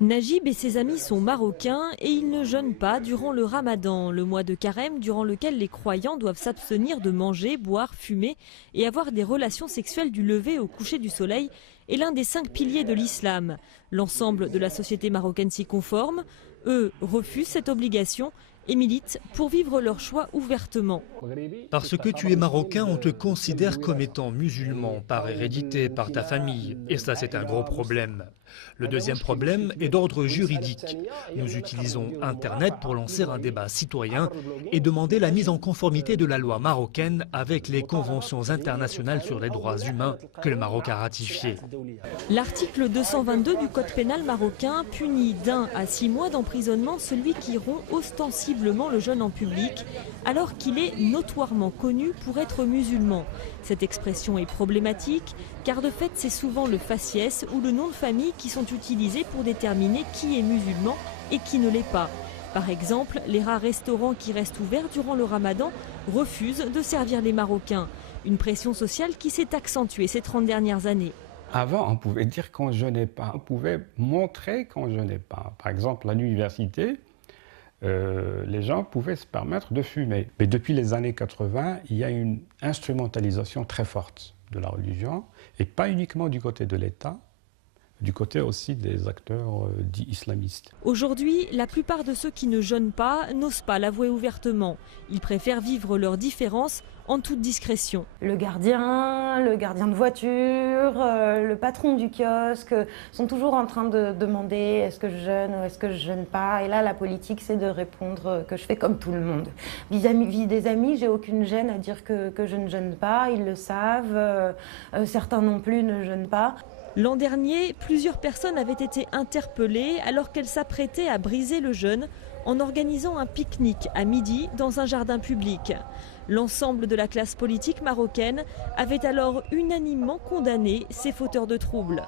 Najib et ses amis sont marocains et ils ne jeûnent pas durant le ramadan, le mois de carême durant lequel les croyants doivent s'abstenir de manger, boire, fumer et avoir des relations sexuelles du lever au coucher du soleil est l'un des 5 piliers de l'islam. L'ensemble de la société marocaine s'y conforme. Eux refusent cette obligation et militent pour vivre leur choix ouvertement. Parce que tu es marocain, on te considère comme étant musulman par hérédité, par ta famille. Et ça, c'est un gros problème. Le deuxième problème est d'ordre juridique. Nous utilisons Internet pour lancer un débat citoyen et demander la mise en conformité de la loi marocaine avec les conventions internationales sur les droits humains que le Maroc a ratifiées. L'article 222 du Code pénal marocain punit d'1 à 6 mois d'emprisonnement celui qui rompt ostensiblement le jeûne en public, alors qu'il est notoirement connu pour être musulman. Cette expression est problématique, car de fait c'est souvent le faciès ou le nom de famille qui sont utilisés pour déterminer qui est musulman et qui ne l'est pas. Par exemple, les rares restaurants qui restent ouverts durant le ramadan refusent de servir les Marocains. Une pression sociale qui s'est accentuée ces 30 dernières années. Avant, on pouvait dire qu'on ne jeûnait pas, on pouvait montrer qu'on ne jeûnait pas. Par exemple, à l'université, les gens pouvaient se permettre de fumer. Mais depuis les années 80, il y a une instrumentalisation très forte de la religion, et pas uniquement du côté de l'État, du côté aussi des acteurs dits islamistes. Aujourd'hui, la plupart de ceux qui ne jeûnent pas n'osent pas l'avouer ouvertement. Ils préfèrent vivre leurs différences en toute discrétion. Le gardien de voiture, le patron du kiosque sont toujours en train de demander est-ce que je jeûne ou est-ce que je jeûne pas. Et là, la politique, c'est de répondre que je fais comme tout le monde. Vis-à-vis des amis, j'ai aucune gêne à dire que je ne jeûne pas. Ils le savent. Certains non plus ne jeûnent pas. L'an dernier, plusieurs personnes avaient été interpellées alors qu'elles s'apprêtaient à briser le jeûne en organisant un pique-nique à midi dans un jardin public. L'ensemble de la classe politique marocaine avait alors unanimement condamné ces fauteurs de troubles.